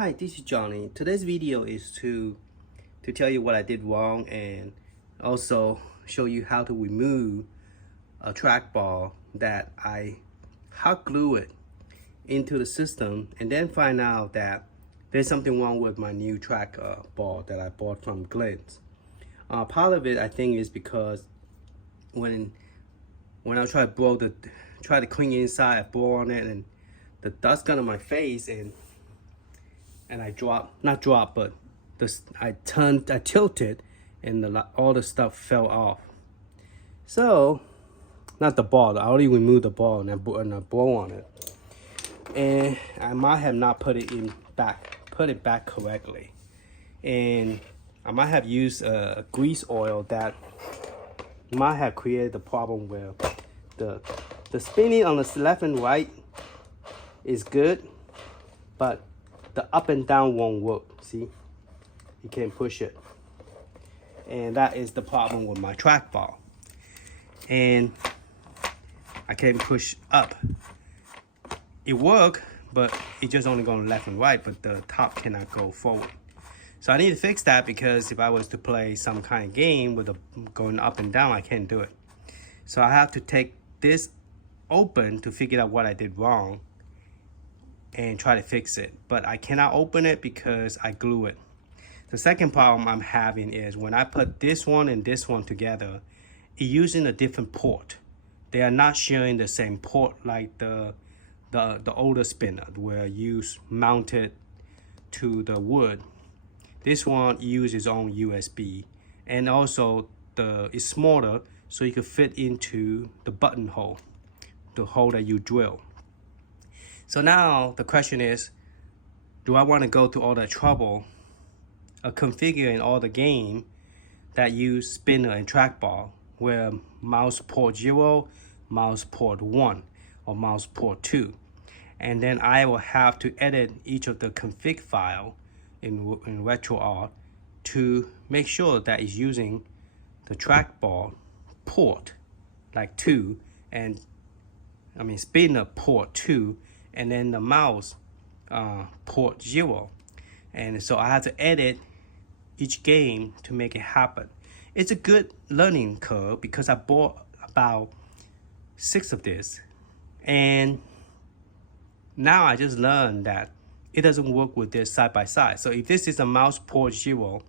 Hi, this is Johnny. Today's video is to tell you what I did wrong and also show you how to remove a trackball that I hot glue it into the system and then find out that there's something wrong with my new track ball that I bought from Glenn's. Part of it I think is because when I try to clean inside, I blow on it and the dust got on my face and I I tilted and all the stuff fell off. So, not the ball, I already removed the ball and I blow on it. And I might have not put it back correctly. And I might have used grease oil that might have created the problem where the spinning on the left and right is good, but the up and down won't work. See, you can't push it, and that is the problem with my trackball. And I can't push up. It work, but it just only going left and right, but the top cannot go forward. So I need to fix that, because if I was to play some kind of game with going up and down, I can't do it. So I have to take this open to figure out what I did wrong and try to fix it, but I cannot open it because I glue it. The second problem I'm having is when I put this one and this one together, it's using a different port. They are not sharing the same port like the older spinner where you mount it to the wood. This one uses its own USB, and also it's smaller, so you can fit into the buttonhole, the hole that you drill. So now the question is, do I want to go through all that trouble of configuring all the game that use spinner and trackball, where mouse port 0, mouse port 1, or mouse port 2? And then I will have to edit each of the config file in RetroArt to make sure that it's using the trackball port like 2, and spinner port 2, and then the mouse port 0. And so I have to edit each game to make it happen. It's a good learning curve because I bought about 6 of this, and now I just learned that it doesn't work with this side by side. So if this is a mouse port 0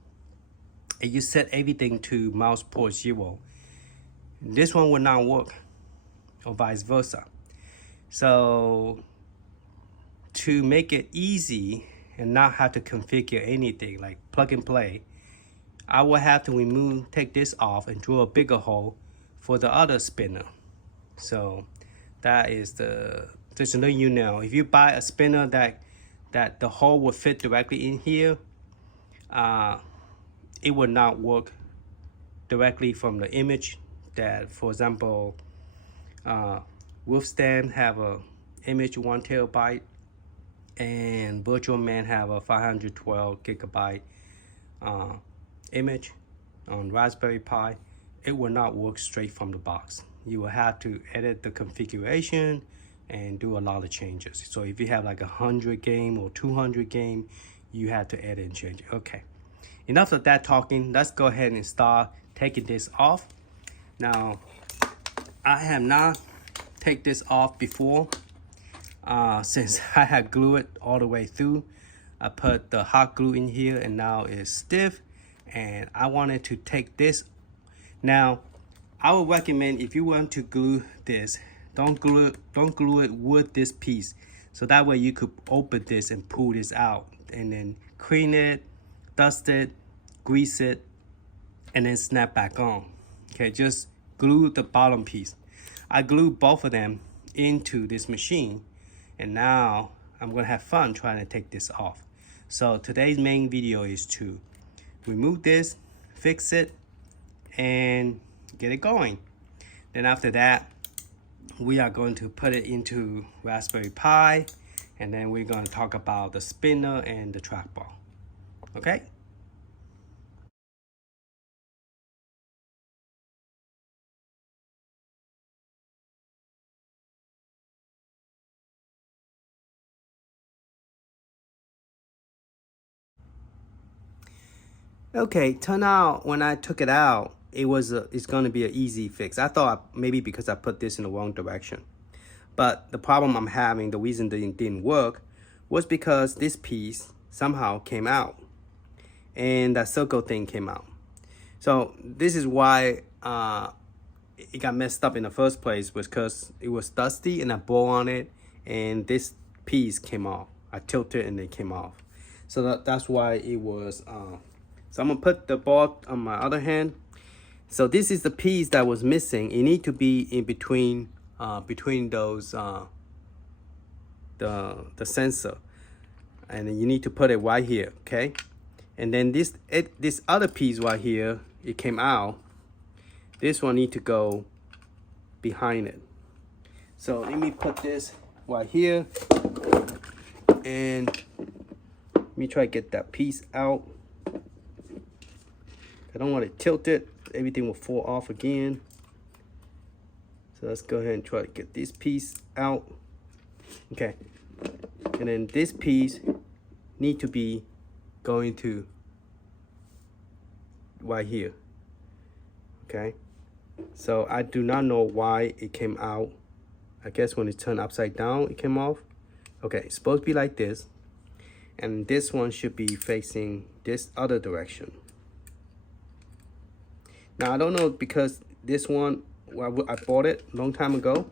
and you set everything to mouse port 0, this one will not work, or vice versa. So to make it easy and not have to configure anything like plug and play, I will have to take this off and drill a bigger hole for the other spinner. So that is just to let you know, if you buy a spinner that the hole will fit directly in here, it will not work directly from the image. That, for example, Wolfstand have a image 1 terabyte, and Virtual Man have a 512 gigabyte image on Raspberry Pi. It will not work straight from the box. You will have to edit the configuration and do a lot of changes. So if you have like 100 game or 200 game, you have to edit and change it. Okay, enough of that talking. Let's go ahead and start taking this off. Now, I have not taken this off before. Since I had glued it all the way through. I put the hot glue in here and now it's stiff, and I wanted to take this. Now, I would recommend, if you want to glue this, don't glue it with this piece, so that way you could open this and pull this out and then clean it, dust it, grease it, and then snap back on. Okay, just glue the bottom piece. I glued both of them into this machine, and now I'm gonna have fun trying to take this off. So today's main video is to remove this, fix it, and get it going. Then after that, we are going to put it into Raspberry Pi, and then we're going to talk about the spinner and the trackball. Okay? Okay, turn out when I took it out, it's going to be an easy fix. I thought maybe because I put this in the wrong direction. But the problem I'm having, the reason it didn't work, was because this piece somehow came out. And that circle thing came out. So this is why it got messed up in the first place, was because it was dusty and I blew on it and this piece came off. I tilted and it came off. So that's why it was, so I'm gonna put the ball on my other hand. So this is the piece that was missing. It need to be in between, between those, the sensor. And then you need to put it right here, okay? And then this other piece right here, it came out. This one need to go behind it. So let me put this right here. And let me try to get that piece out. I don't want it tilted. Everything will fall off again. So let's go ahead and try to get this piece out. Okay. And then this piece need to be going to right here. Okay. So I do not know why it came out. I guess when it turned upside down, it came off. Okay, it's supposed to be like this. And this one should be facing this other direction. Now, I don't know, because this one, I bought it a long time ago.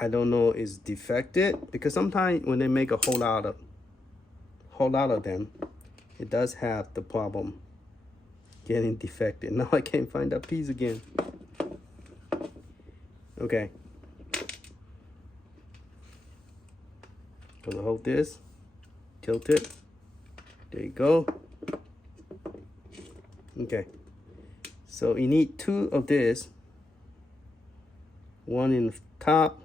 I don't know is defected, because sometimes when they make a whole lot of them, it does have the problem getting defected. Now I can't find that piece again. Okay. Gonna hold this, tilt it. There you go. Okay. So you need two of this, one in the top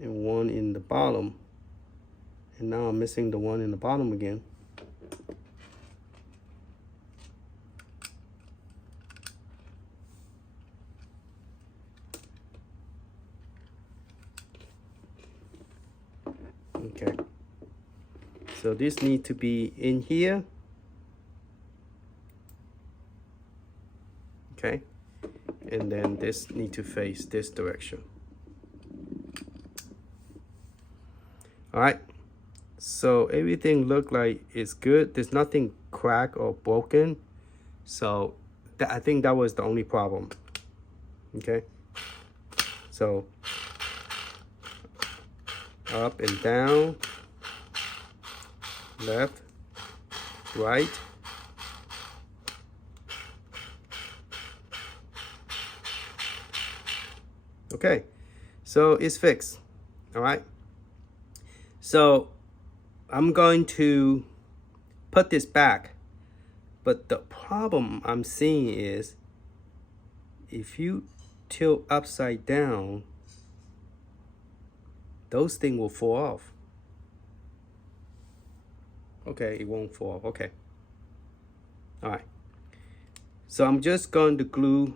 and one in the bottom. And now I'm missing the one in the bottom again. Okay. So this needs to be in here. Okay, and then this need to face this direction. All right, so everything look like it's good. There's nothing cracked or broken. So I think that was the only problem. Okay, so up and down, left, right. Okay, so it's fixed. All right. So I'm going to put this back. But the problem I'm seeing is if you tilt upside down, those things will fall off. Okay, it won't fall off. Okay. All right. So I'm just going to glue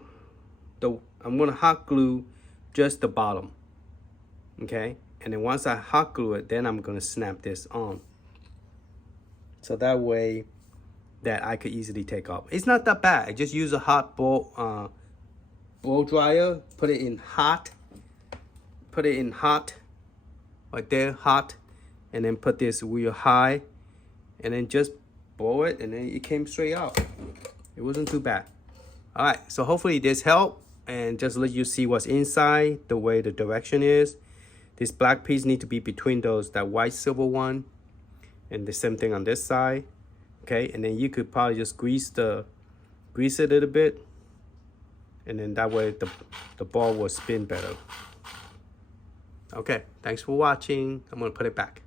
I'm going to hot glue just the bottom. Okay, and then once I hot glue it, then I'm going to snap this on. So that way that I could easily take off. It's not that bad. I just use a hot blow dryer, put it in hot, right there, hot, and then put this real high, and then just blow it, and then it came straight out. It wasn't too bad. All right, so hopefully this helped, and just let you see what's inside, the way the direction is. This black piece need to be between that white silver one, and the same thing on this side. Okay, and then you could probably just grease it a little bit, and then that way the ball will spin better. Okay, thanks for watching. I'm gonna put it back.